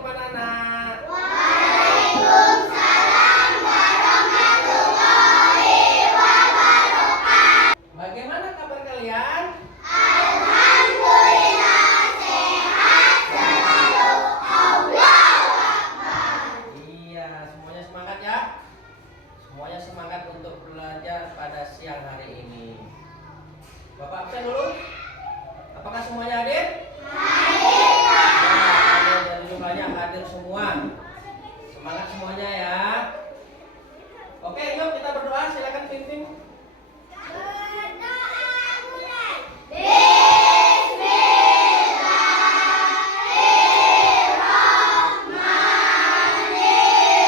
Assalamualaikum anak-anak. Waalaikumsalam warahmatullahi wabarakatuh. Bagaimana kabar kalian? Alhamdulillah sehat selalu. Allahu Akbar. Iya, semuanya semangat ya. Semuanya semangat untuk belajar pada siang hari ini. Bapak absen dulu. Apakah semuanya hadir? Hadir, Pak. Nah, dari jumlahnya hadir semua. Semangat semuanya ya. Oke, yuk kita berdoa. Silakan pimpin. Berdoa mulai. Bismillahirrahmanirrahim. Rabbil zidni ilma warzuqni fahma.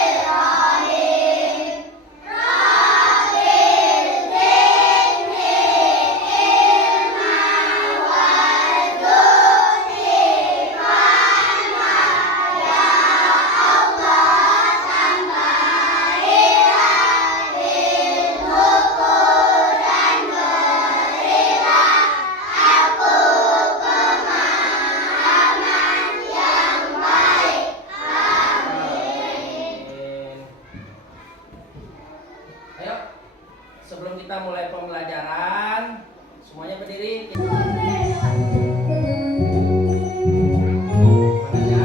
Ya Allah, tambahilah ilmuku dan berilah aku pemahaman yang baik. Amin. Ayo, sebelum kita mulai pembelajaran, semuanya berdiri. Bangsa Pancasila, aku yang mendukungmu. Lanjut proklamasi, setia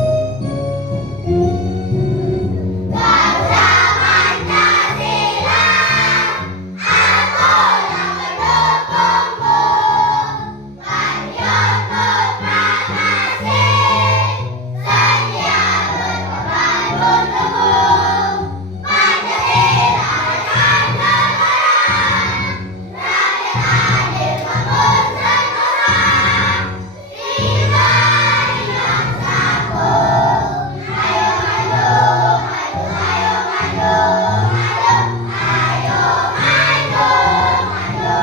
berkorban untukmu. Pancasila dan negara, rakyat adil makmur sejahtera. Tiba di bangsaku, ayo maju, maju, ayo maju, maju, ayo maju, maju.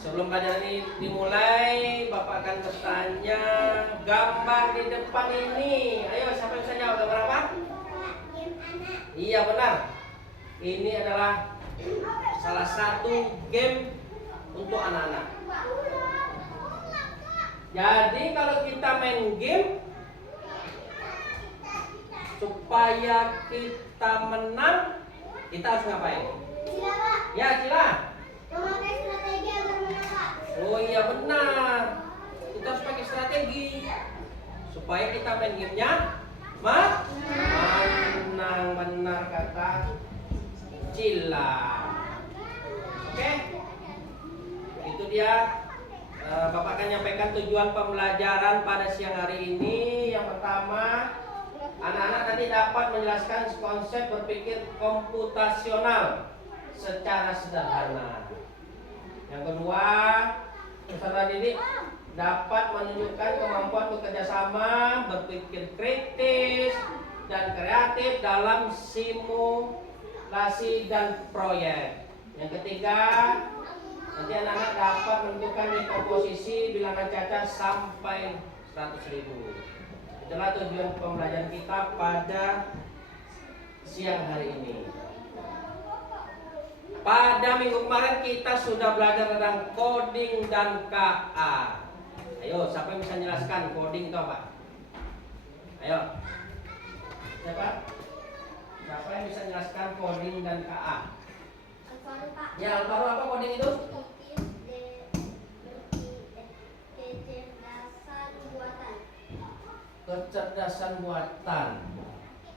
Sebelum pelajaran ini dimulai, Bapak akan bertanya gambar di depan ini. Ayo, siapa yang bisa jawab gambar apa? Iya benar. Ini adalah salah satu game untuk anak-anak. Jadi kalau kita main game, supaya kita menang, kita harus ngapain? Sila, Pak. Ya, Cila. Memakai strategi agar menang, Pak. Oh iya benar. Kita harus pakai strategi supaya kita main gamenya menang. Benar kata Cila. Oke, itu dia. Bapak akan nyampaikan tujuan pembelajaran pada siang hari ini. Yang pertama, anak-anak nanti dapat menjelaskan konsep berpikir komputasional secara sederhana. Yang kedua, peserta didik dapat menunjukkan kemampuan bekerja sama, berpikir kritis dan kreatif dalam simulasi dan proyek. Yang ketiga, nanti anak-anak dapat menentukan nilai posisi bilangan cacat sampai 100.000. Itulah tujuan pembelajaran kita pada siang hari ini. Pada minggu kemarin kita sudah belajar tentang coding dan KA. Ayo, siapa yang bisa menjelaskan coding itu apa? Ayo. Siapa? Siapa yang bisa menjelaskan coding dan KA? Alvaro, Pak. Ya, Alvaro, apa coding itu? Kecerdasan buatan. Kecerdasan buatan.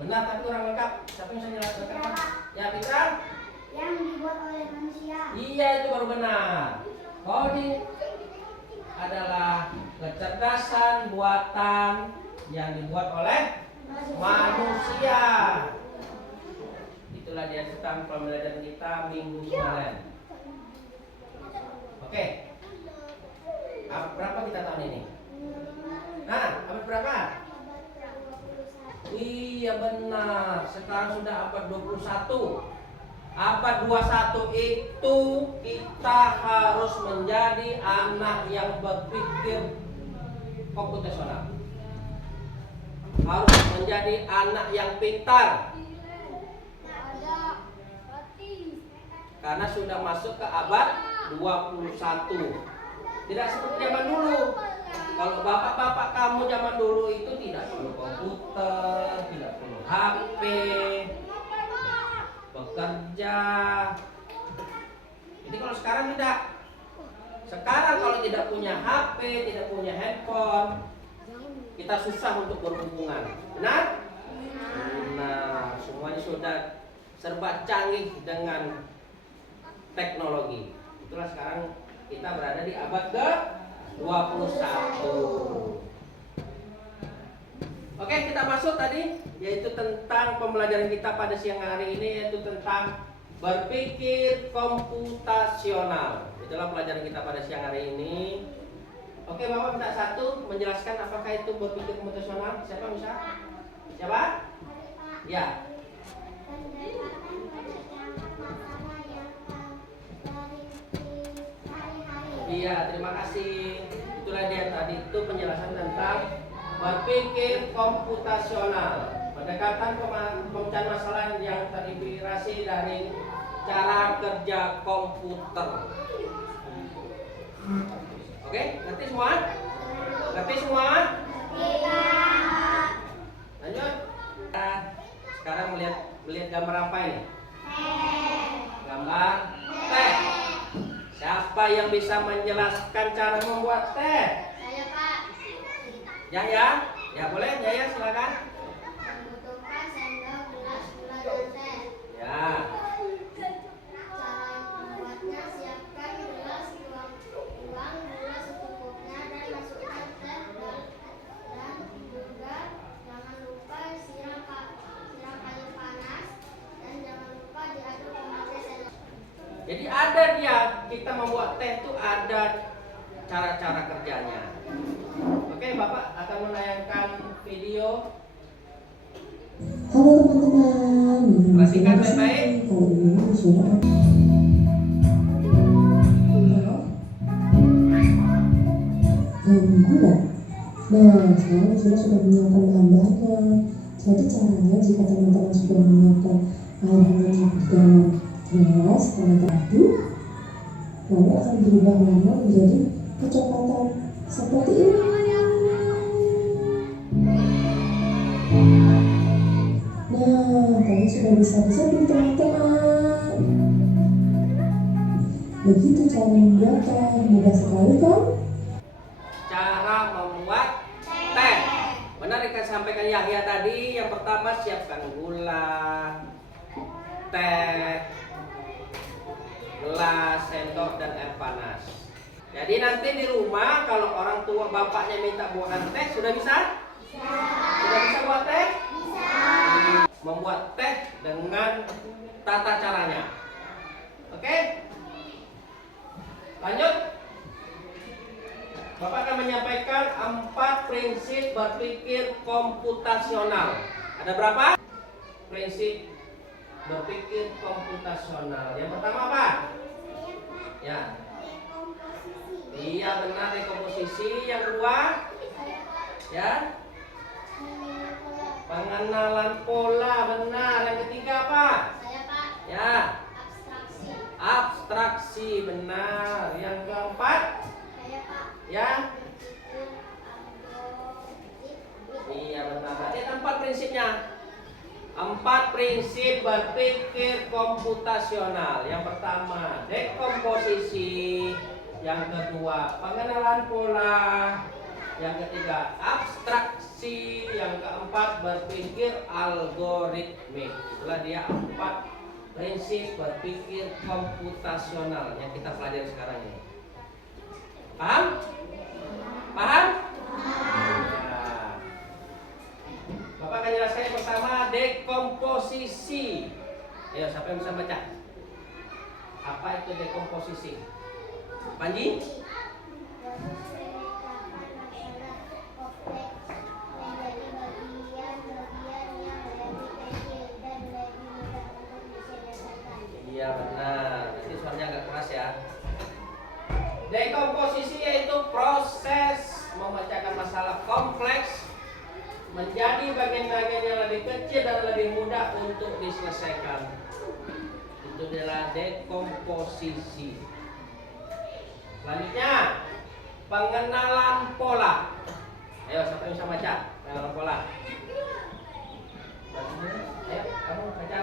Benar, tapi kurang lengkap. Siapa yang bisa menjelaskan? Fitra, Pak. Ya, Fitra. Yang dibuat oleh manusia. Iya, itu baru benar. Coding adalah kecerdasan buatan yang dibuat oleh manusia. Itulah dia tentang pembelajaran kita minggu kemarin. Oke. Berapa kita tahun ini? Nah, abad berapa? Iya benar. Sekarang sudah abad 21. Abad 21 itu kita harus menjadi anak yang berpikir komputasional. Harus menjadi anak yang pintar. Karena sudah masuk ke abad 21. Tidak seperti zaman dulu. Kalau bapak-bapak kamu zaman dulu itu tidak perlu komputer, tidak perlu HP, bekerja. Jadi kalau sekarang tidak. Sekarang kalau tidak punya HP, tidak punya handphone, kita susah untuk berhubungan. Benar? Nah, semuanya sudah serba canggih dengan teknologi. Itulah sekarang kita berada di abad ke-21. Oke, kita masuk tadi, yaitu tentang pembelajaran kita pada siang hari ini, yaitu tentang berpikir komputasional. Itulah pelajaran kita pada siang hari ini. Oke, Bapak minta satu menjelaskan apakah itu berpikir komputasional. Siapa bisa? Siapa? Ya. Iya, terima kasih. Itulah dia tadi itu penjelasan tentang berpikir komputasional. Pendekatan pemecahan masalah yang terinspirasi dari cara kerja komputer. Oke, ngerti semua? Ngerti semua? Lanjut. Sekarang melihat gambar apa ini? Gambar teh. Siapa yang bisa menjelaskan cara membuat teh? Saya, Pak. Ya, ya boleh, ya silakan. Membutuhkan sendok, gelas, gula, dan teh. Ya. Cara membuatnya, siapkan gelas, tuang gula secukupnya dan masukkan teh dan juga jangan lupa siram air panas dan jangan lupa diaduk memakai sendok. Jadi ada dia, kita membuat teh itu ada cara-cara kerjanya. Oke, Bapak akan menayangkan video. Halo teman-teman, Perhatikan baik-baik. kali ini sudah gula. Nah, sekarang sudah menyiapkan bahan-bahannya. Jadi caranya jika teman-teman sudah menyiapkan air hangat di dalam gelas, teman-teman aduk, lalu akan berubah warna menjadi kecoklatan seperti ini. Nah, tadi sudah bisa diseduh teman-teman. Begitu cara membuatnya, mudah sekali kan? Cara membuat teh. Benar yang sampaikan Yahya tadi. Yang pertama siapkan gula, teh, gelas, sendok, dan air panas. Jadi nanti di rumah kalau orang tua bapaknya minta buatan teh, sudah bisa? Sudah bisa buat teh? Membuat teh dengan tata caranya. Oke? Lanjut. Bapak akan menyampaikan 4 prinsip berpikir komputasional. Ada berapa? Prinsip berpikir komputasional. Yang pertama apa? Ya. Iya benar, dekomposisi. Yang kedua? Ya. Pengenalan pola, benar. Yang ketiga apa? Saya, Pak. Ya. Abstraksi. Abstraksi, benar. Yang keempat? Saya, Pak. Ya. Iya benar. Berarti 4 prinsipnya. 4 prinsip berpikir komputasional. Yang pertama, dekomposisi. Yang kedua, pengenalan pola. Yang ketiga, abstraksi. Yang keempat, berpikir algoritmik. Itulah dia 4 prinsip berpikir komputasional yang kita pelajari sekarang ini. Paham? Paham? Ya. Bapak akan jelaskan yang pertama, dekomposisi. Ayo, siapa yang bisa baca? Apa itu dekomposisi? Panji? Iya benar. Jadi suaranya agak keras ya. Dekomposisi yaitu proses memecahkan masalah kompleks menjadi bagian-bagian yang lebih kecil dan lebih mudah untuk diselesaikan. Itu adalah dekomposisi. Selanjutnya, pengenalan pola. Ayo, siapa yang bisa baca pengenalan pola? Ayo, kamu baca.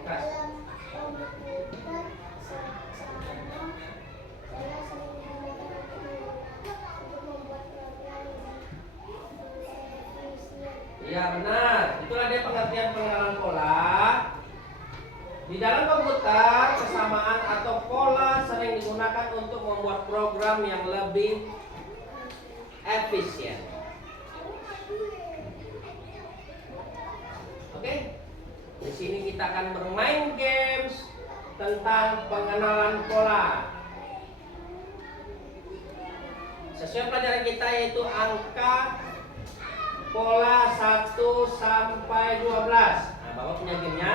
Keras. Dalam komputer sekarang saya sering menggunakan untuk membuat program efisien. Iya benar, itulah dia pengertian pengenalan pola. Di dalam komputer, kesamaan atau pola sering digunakan untuk membuat program yang lebih efisien. Oke, di sini kita akan bermain games tentang pengenalan pola. Sesuai pelajaran kita yaitu angka pola 1 sampai 12. Nah, Bapak punya gamenya.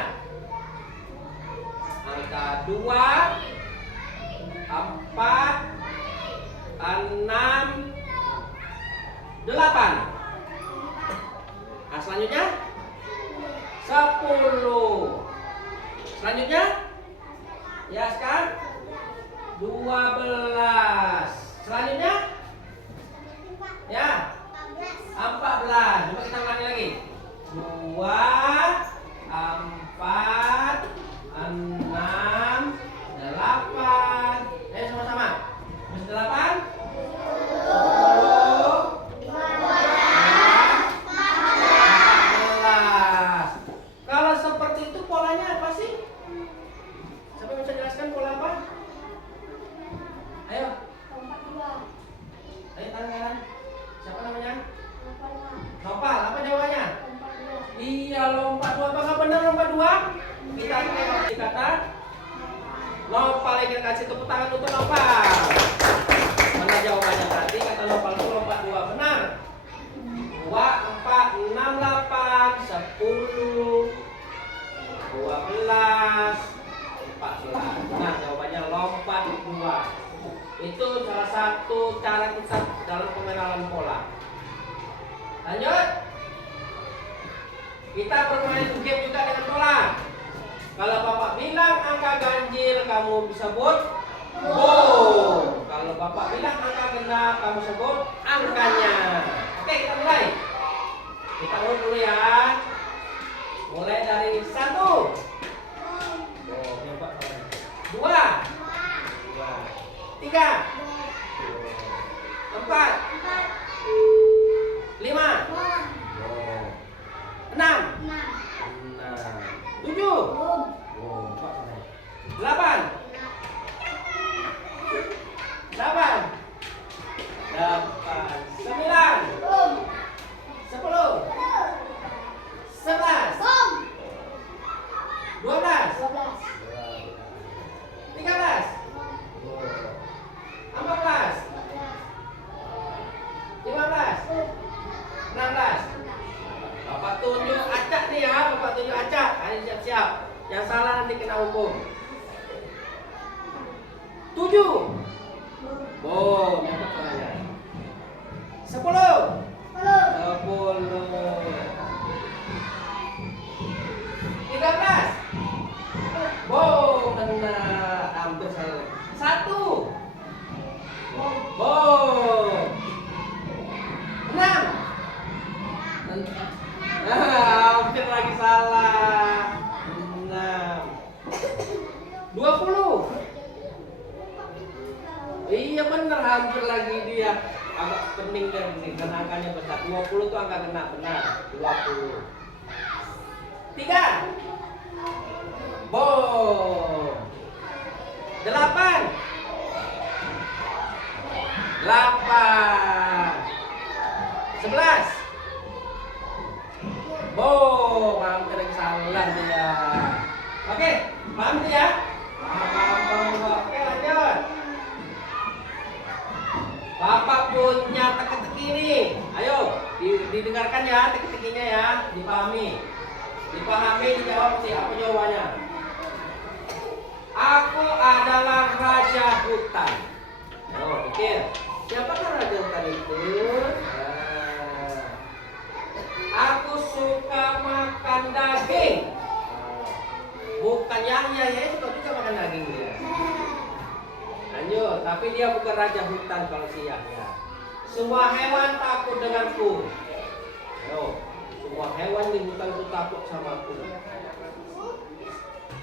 Angka 2, 4, 6, 8. Nah, selanjutnya 10. Selanjutnya ya sekarang 12. Selanjutnya ya 14. Coba kita ulangi lagi. 2, 4, 6, 8. Ayo sama-sama. Masih 8? 14. Kalau seperti itu polanya apa sih? Siapa yang bisa jelaskan pola apa? Ayo. Ayo tangan. Siapa namanya? Nopal. Apa jawabannya? Iya, lompat 2. Apakah benar lompat 2? Kita tengok di kata Nopal. Ingin kasih tepuk tangan untuk Nopal. Mana jawabannya tadi? Kata Nopal itu lompat 2. Benar. 2, 4, 6, 8, 10, 12, 14. Benar jawabannya lompat 2. Itu salah satu cara kita dalam pengenalan pola. Lanjut. Kita bermain game juga dengan pola. Kalau Bapak bilang angka ganjil, kamu bisa sebut go. Kalau Bapak bilang angka genap, kamu sebut angkanya. Oke, kita mulai. Kita urut dulu ya. Mulai dari 1. 2, 3, 4, 5, 6, 7, 8, 9, 10, 11, 12, 13, 14, 15, 16. Bapak tunjuk acak nih ya, Bapak tunjuk acak. Ayo siap-siap. Yang salah nanti kena hukum. 7. Boom, yang pertanyaan. 10. 10. 13. Boom, benar. Hampir salah. 1. Boom. 6. Hampir lagi salah. 6. 20. Iya benar, hampir lagi dia. Agak pening kan ini, karena angkanya besar. 20 itu angka genap, benar. 20. 3. Boom. 8. 8. 11. Boom, hampir lagi salah dia. Oke, paham ya? Paham. Oke, lanjut. Bapak punya teka-teki nih. Ayo, didengarkan ya teka-tekinya ya, dipahami. Dipahami, dijawab sih apa jawabannya. Aku adalah raja hutan. Oh, pikir. Siapakah raja hutan itu? Aku suka makan daging. Bukan yang ya suka juga makan daging dia. Lanjut, tapi dia bukan raja hutan kalau si Yahya. Semua hewan takut denganku. Ayo, semua hewan di hutan itu takut sama aku.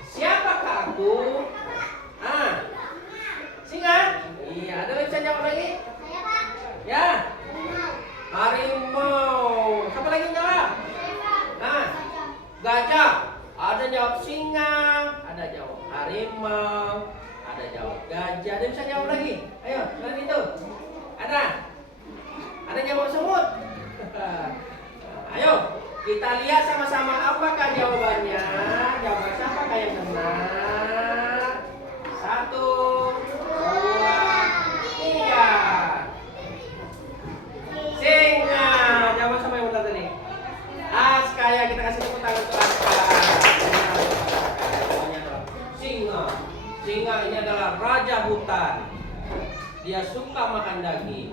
Siapakah aku? Singa? Iya, ada yang bisa jawab lagi? Saya Pak. Ya, Harimau. harimau. Siapa lagi jawab? Saya Pak. Nah, gajah. Ada jawab singa, ada jawab harimau, ada jawab gajah. Ada yang bisa jawab lagi? Ayo, selain itu. Ada? Ada jawab semut? Ayo, kita lihat sama-sama apakah jawabannya. Jawaban siapakah yang benar? 1, 2, 3. Singa. Jawaban sama yang benar tadi. Askaya, kita kasih tepuk tangan untuk Aska. Singa. Singa ini adalah raja hutan. Dia suka makan daging.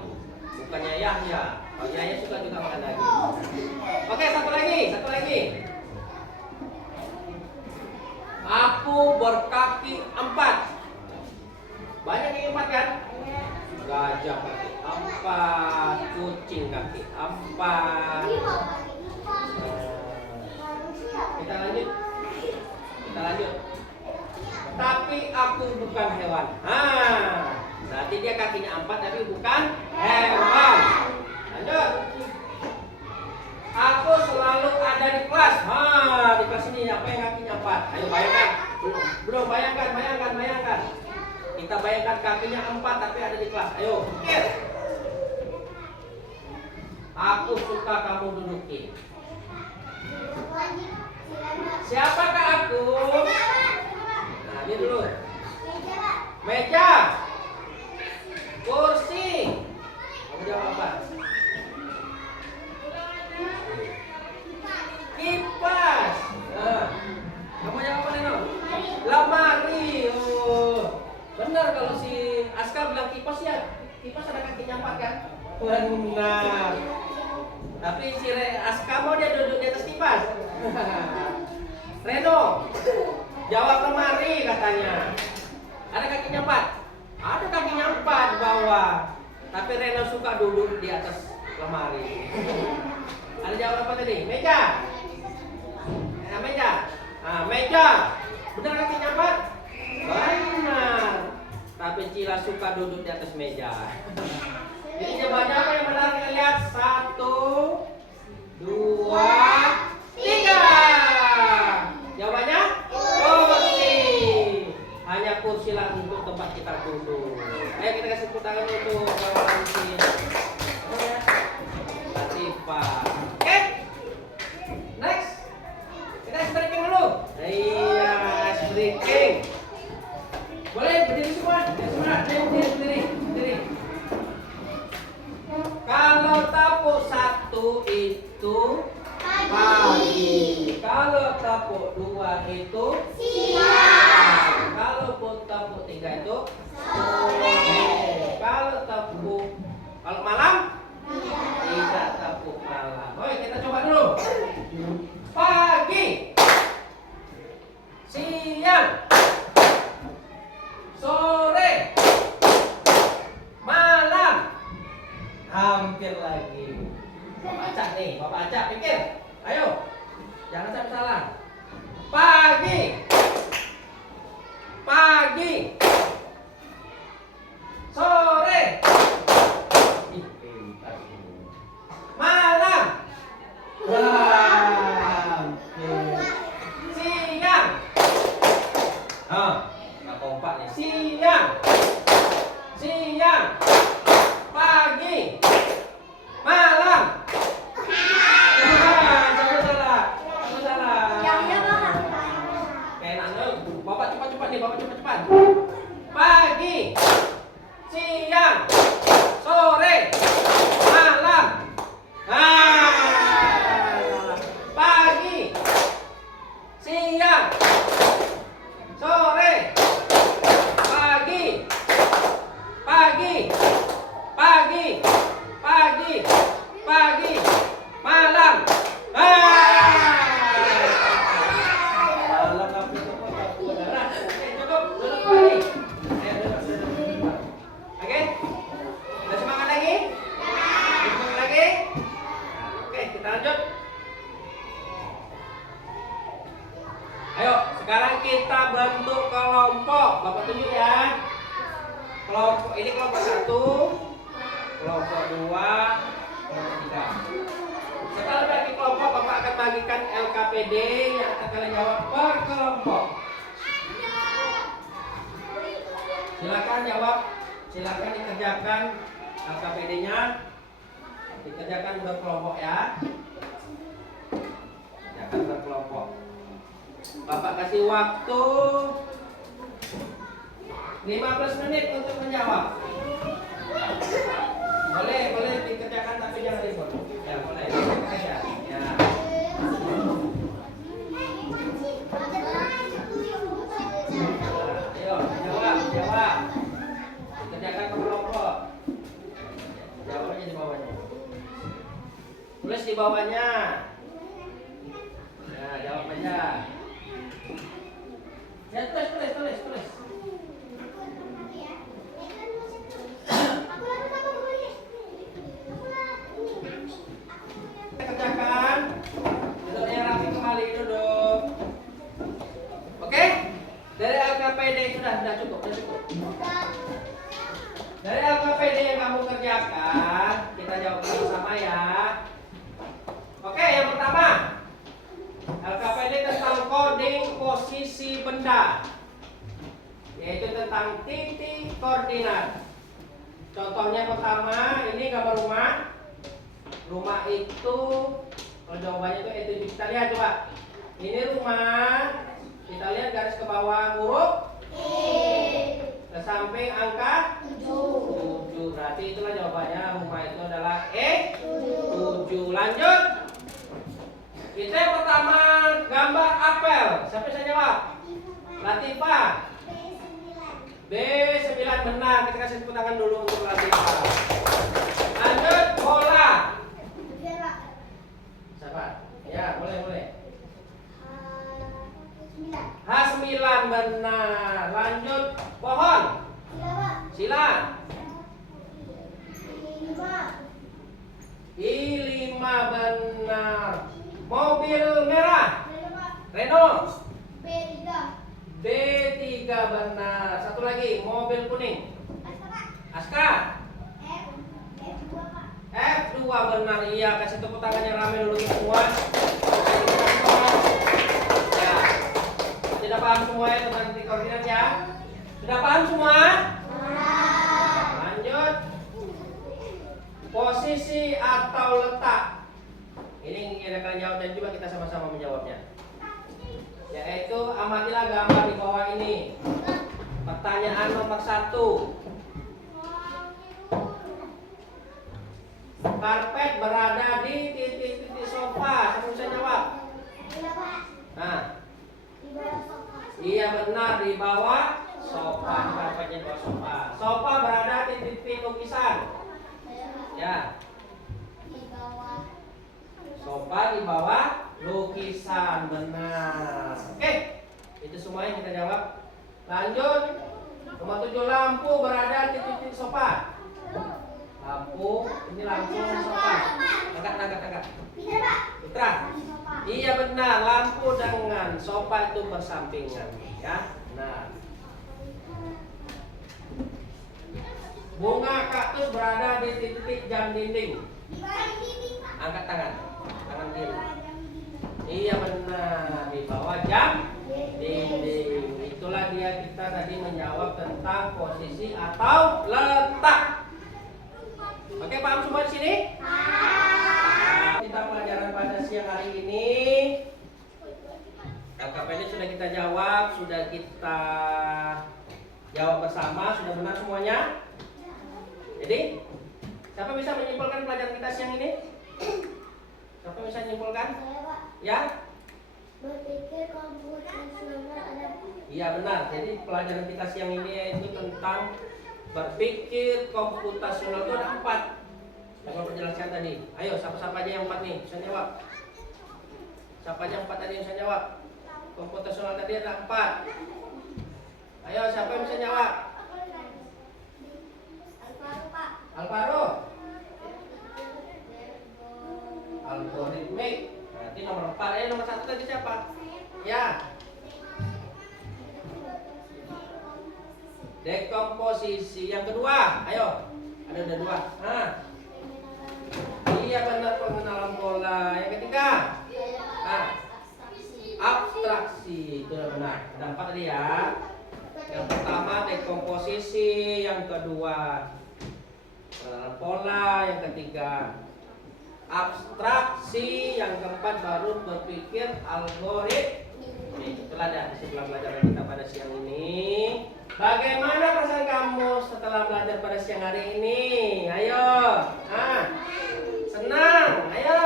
Bukannya Yahya. Kalau Yahya suka juga makan daging. Oke, satu lagi. Aku berkaki 4. Banyak yang 4 kan? Gajah kaki 4, kucing kaki 4. Kita lanjut. Tapi aku bukan hewan. Berarti dia kakinya 4 tapi bukan hewan. Lanjut. Aku selalu ada di kelas. Di kelas ini apa yang kakinya 4? Ayo bayangkan. Belum bayangkan. Kita bayangkan kakinya 4 tapi ada di kelas. Ayo, pikir. Aku suka kamu dudukin. Siapakah aku? Nah, ini dulu. Meja. Kursi. Kamu jawab apa? Kipas. Kamu jawab apa, Neno? Lemari. Benar kalau si Aska bilang kipas ya. Kipas ada kakinya 4 kan? Benar. Tapi si Aska mau dia duduk di atas kipas. Reno jawab lemari katanya. Ada kakinya 4? Ada kakinya 4 bawah. Tapi Reno suka duduk di atas lemari. Ada jawab apa tadi? Meja. Meja. Meja. Benar kakinya 4? Benar. Tapi Cila suka duduk di atas meja. Jadi jawabannya apa yang benar? Kita lihat. 1, 2, 3. Jawabannya kursi. Hanya kursi lah untuk tempat kita duduk. Ayo kita kasih tepuk tangan untuk kawan si Latifah. Oke. Next. Kita stretching dulu. Iya, stretching. Boleh berdiri semua. Berdiri. Kalau tepuk 1 itu pagi. Kalau tepuk 2 itu siang. Kalau tepuk 3 itu sore. Kalau malam tidak tepuk malam. Oke, kita coba dulu. Pagi, siang, sore, malam. Hampir lagi. Bapak Acak pikir. Ayo, jangan sampai salah. Pagi, sore, malam, siang. Nggak kompak nih. Siang, pagi, malam. Salah. Bapak cepat-cepat. Bapak tunjuk ya. Kelompok ini kelompok 1, kelompok 2, kelompok 3. Setelah bagi kelompok, Bapak akan bagikan LKPD yang akan kalian jawab per kelompok. Silakan jawab, silakan dikerjakan LKPD-nya, dikerjakan berkelompok ya. Kerjakan berkelompok. Bapak kasih waktu 15 menit untuk menjawab. Boleh dikerjakan tapi jangan ribut. Ya, boleh. Ya. Ya. Ayo, jawab. Kerjakan ke kelompok. Jawabnya di bawahnya. Tulis di bawahnya. Ya, jawab aja. Ya, tulis. Kerjakan. Duduknya rapi kembali duduk. Oke? Dari LKPD sudah cukup. Dari LKPD yang kamu kerjakan, kita jawab bersama ya. Oke, yang pertama, LKPD tentang coding posisi benda, yaitu tentang titik koordinat. Contohnya pertama, ini gambar rumah. Rumah itu, kalau jawabannya itu kita lihat coba. Ini rumah, kita lihat garis ke bawah huruf E. Ke samping angka 7. Berarti itulah jawabannya, rumah itu adalah E7. Lanjut. Kita yang pertama gambar apel. Siapa bisa jawab? Latifah. B9 benar. Kita kasih tepuk tangan dulu untuk Latifah. Lanjut, bola. Siapa? Ya, boleh. H9 benar. Lanjut, pohon. Sila. I5 benar. Mobil merah. Renault. B3 benar. Satu lagi, mobil kuning. Aska. F2 benar. Iya, kasih tepuk tangan yang ramai dulu semua. Ya. Sudah paham semua ya tentang titik koordinat ya? Sudah paham semua? Lanjut. Posisi atau letak. Ini yang akan jawab dan juga kita sama-sama menjawabnya. Yaitu amatilah gambar di bawah ini. Pertanyaan nomor 1. Karpet berada di titik-titik sofa. Siapa bisa jawab? Nah. Iya benar, di bawah sofa. Karpetnya di bawah sofa. Sofa berada di titik lukisan. Ya. Sofa di bawah lukisan, benar. Oke, itu semua yang kita jawab. Lanjut, nomor 7, lampu berada di titik sofa. Lampu, ini lampu sofa. Angkat. Putra. Iya benar, lampu dengan sofa itu bersampingan, ya. Nah. Bunga kaktus berada di titik jam dinding. Angkat tangan kiri. Iya benar, di bawah jam dinding. Itulah dia, kita tadi menjawab tentang posisi atau letak. Oke, paham semua di sini? Kita pelajaran pada siang hari ini. LKPD sudah kita jawab, sudah kita jawab bersama, sudah benar semuanya. Jadi, siapa bisa menyimpulkan pelajaran kita siang ini? Siapa bisa menyimpulkan? Ya? Berpikir komputasional ada. Iya benar. Jadi pelajaran kita siang ini yaitu tentang berpikir komputasional itu ada 4. Yang saya jelaskan tadi. Ayo, siapa aja yang 4 nih bisa jawab? Siapa aja 4 tadi yang bisa jawab? Komputasional tadi ada 4. Ayo, siapa yang bisa jawab? Alvaro. Algoritmik. Berarti nomor 4. Nomor 1 tadi siapa? Ya. dekomposisi. Yang kedua, ayo. Ada dua. Nah. Iya benar, pengenalan pola. Yang ketiga. Nah. Abstraksi. Itu benar. Ada 4 tadi ya. Yang pertama dekomposisi, yang kedua pengenalan pola, yang ketiga abstraksi, yang keempat baru berpikir algoritma. Itulah ada setelah pelajaran kita pada siang ini. Bagaimana perasaan kamu setelah belajar pada siang hari ini? Ayo, senang, ayo.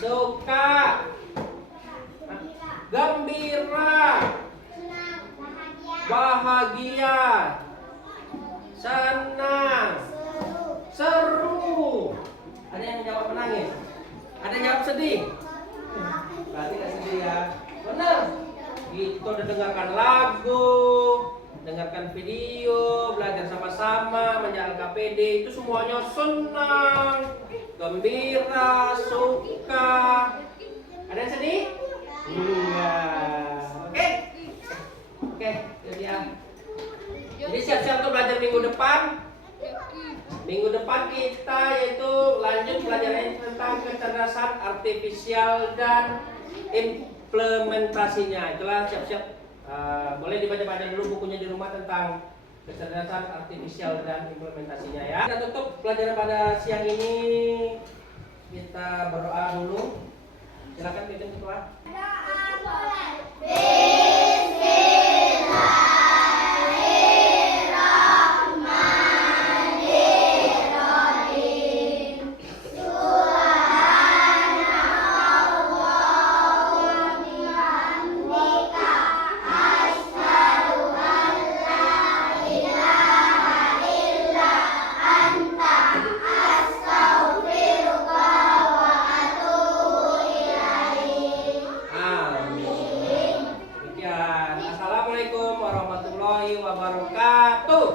Suka, gembira, bahagia, senang, seru. Ada yang jawab menangis? Ada yang jawab sedih? Berarti gak sedih ya. Benar. Gitu, udah dengarkan lagu, dengarkan video, belajar sama-sama, menjalankan KPD, itu semuanya senang, gembira, suka. Ada yang sedih? Enggak. Oke, itu dia. Jadi siap-siap untuk belajar minggu depan. Minggu depan kita yaitu lanjut pelajaran tentang kecerdasan artifisial dan implementasinya. Itulah siap-siap. Boleh dibaca-baca dulu bukunya di rumah tentang kecerdasan artifisial dan implementasinya ya. Kita tutup pelajaran pada siang ini. Kita berdoa dulu. Silakan pimpin ketua. Assalamualaikum warahmatullahi wabarakatuh.